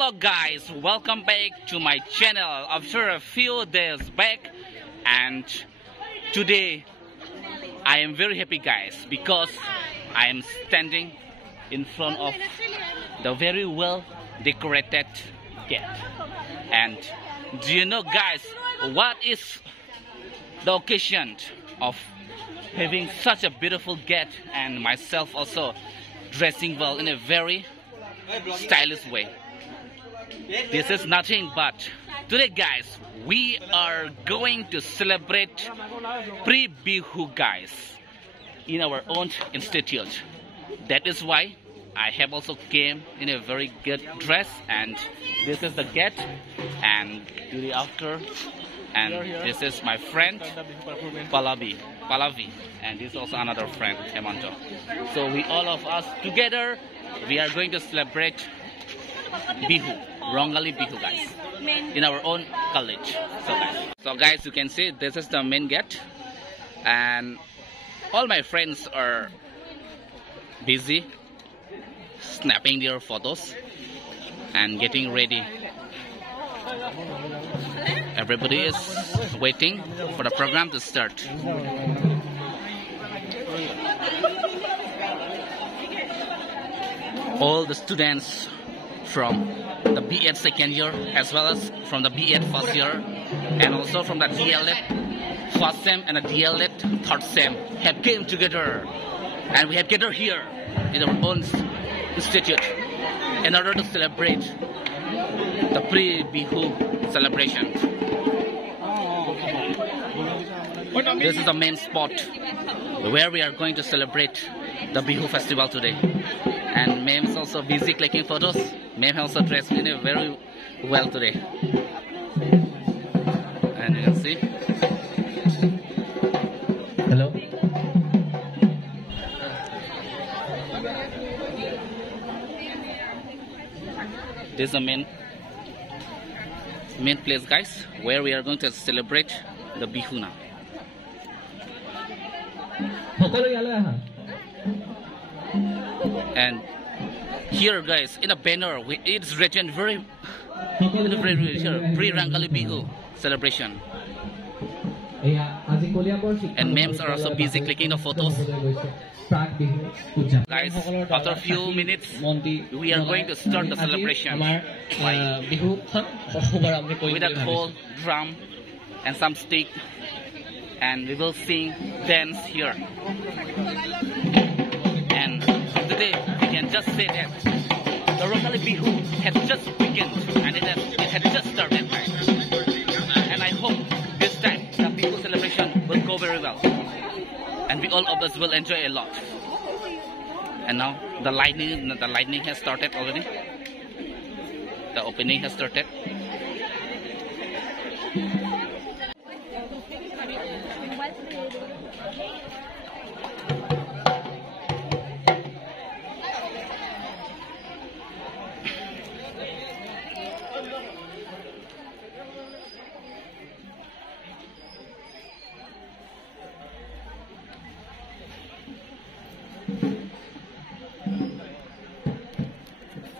Hello guys, welcome back to my channel. After a few days back, and today I am very happy guys because I am standing in front of the very well decorated gate. And do you know guys what is the occasion of having such a beautiful gate and myself also dressing well in a very stylish way? This is nothing but today guys we are going to celebrate pre-Bihu guys in our own institute. That is why I have also came in a very good dress, and this is the gate and today after, and this is my friend Pallavi, and this is also another friend Hemanto. So we all of us together we are going to celebrate Bihu, Rongali Bihu guys, in our own college. So guys, you can see this is the main gate, and all my friends are busy snapping their photos and getting ready. Everybody is waiting for the program to start. All the students from the B.Ed second year as well as from the B.Ed first year and also from the DLED first sem and the DLED third sem have came together, and we have gathered here in our own institute in order to celebrate the pre-Bihu celebration. This is the main spot where we are going to celebrate the Bihu festival today. And Ma'am is also busy clicking photos. Ma'am also dressed in a very well today. And you can see. Hello. This is the main place guys where we are going to celebrate the Bihu now. And here guys in a banner it's written very pre-Rongali Bihu celebration, and memes are also busy clicking the photos. Guys, after a few minutes we are going to start the celebration with a cold drum and some stick, and we will sing, dance here. And today we can just say that the Rongali Bihu has just begun and it has just started. And I hope this time the Bihu celebration will go very well, and we all of us will enjoy a lot. And now the lightning has started already. The opening has started.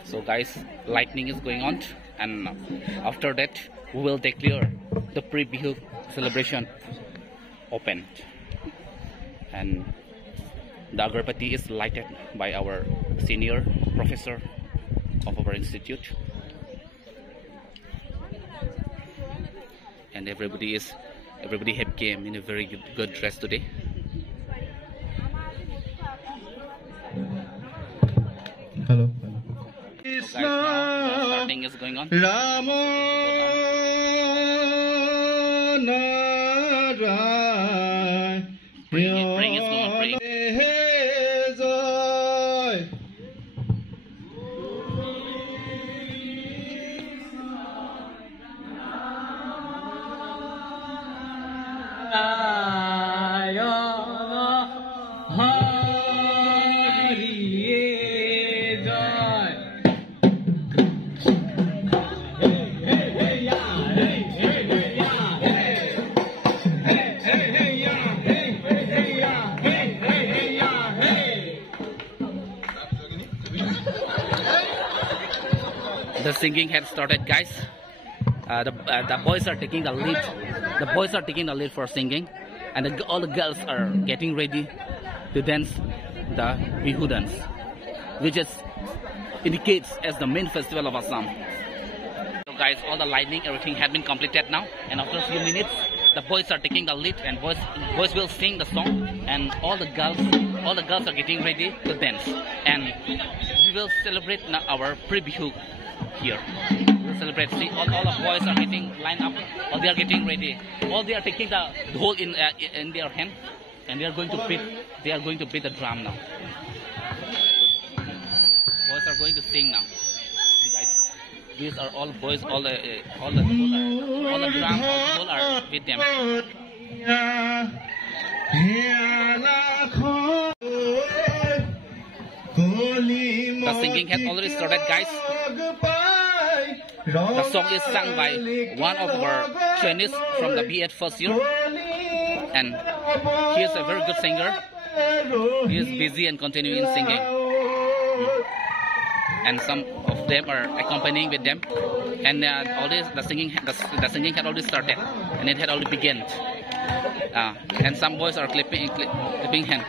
So guys, lightning is going on, and after that we will declare the pre-Bihu celebration opened, and the agarbatti is lighted by our senior professor of our institute, and everybody have came in a very good dress today. Hello. So guys, now the starting is going on. Bring it, go on, bring it. Hey, hey, hey, yeah. singing had started, guys. The boys are taking the lead. The boys are taking the lead for singing, and all the girls are getting ready to dance the Bihu dance, which is indicates as the main festival of Assam. So guys, all the lighting, everything had been completed now, and after a few minutes, the boys are taking the lead, and boys will sing the song, and all the girls are getting ready to dance, and we will celebrate now our pre-Bihu here. We'll celebrate. See, all the boys are getting lined up. All they are getting ready. All they are taking the whole in their hand, and they are going to beat. They are going to beat the drum now. Boys are going to sing now. See, guys, these are all boys. All the drum, all are with them. The singing has already started, guys. The song is sung by one of our trainees from the B.Ed first year, and he is a very good singer. He is busy and continuing singing, and some of them are accompanying with them. And already the singing had already started, and it had already begun. And some boys are clapping hands.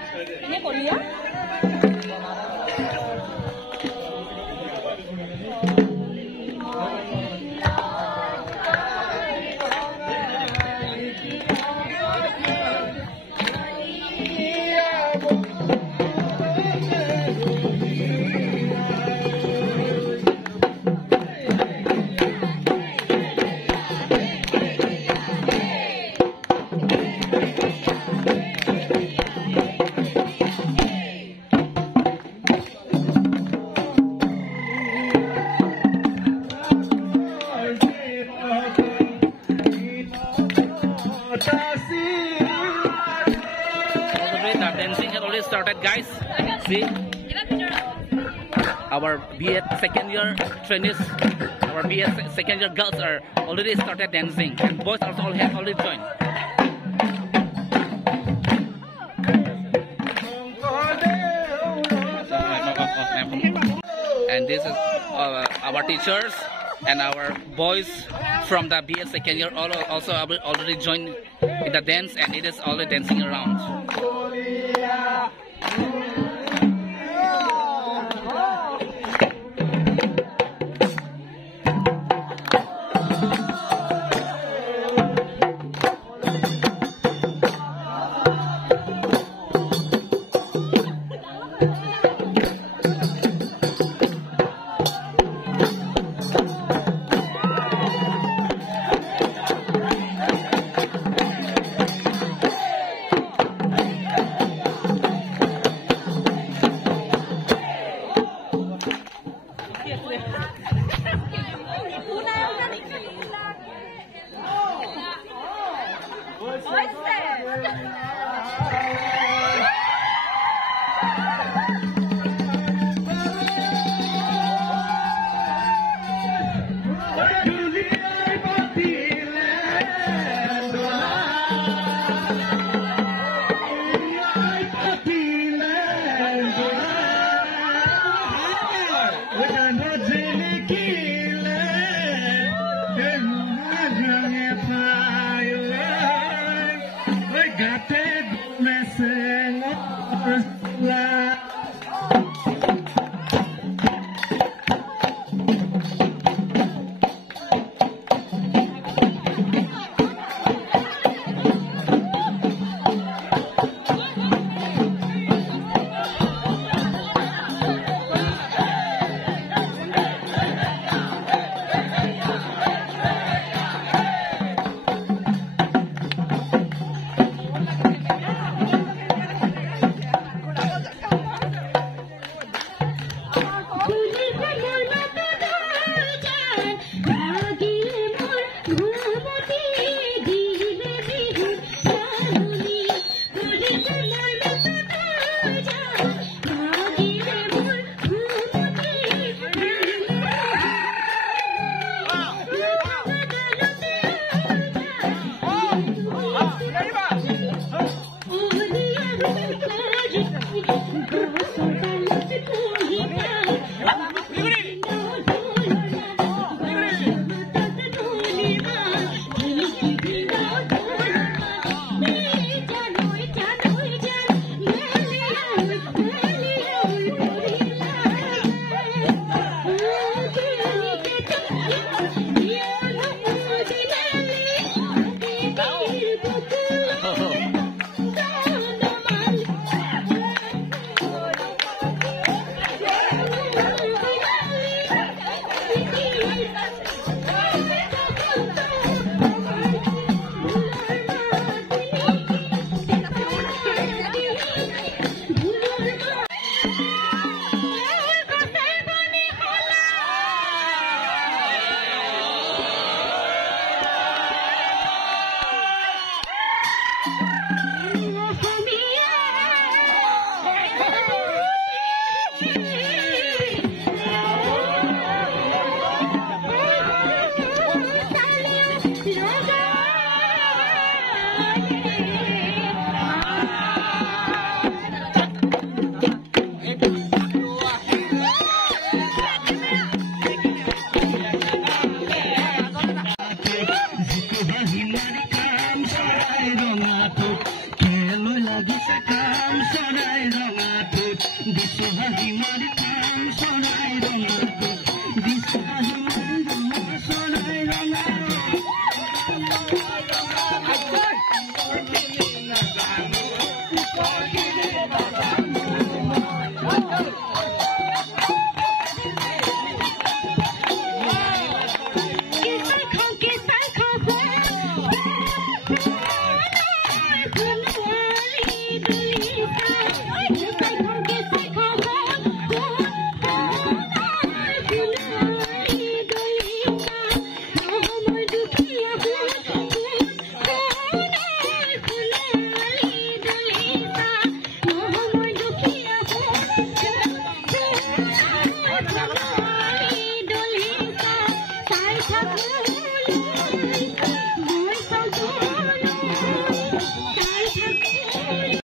Started, guys. See, our B.Ed second year trainees, our B.Ed second year girls are already started dancing, and boys also have already joined. And this is our teachers and our boys from the B.Ed second year also already joined in the dance, and it is already dancing around. Thank you.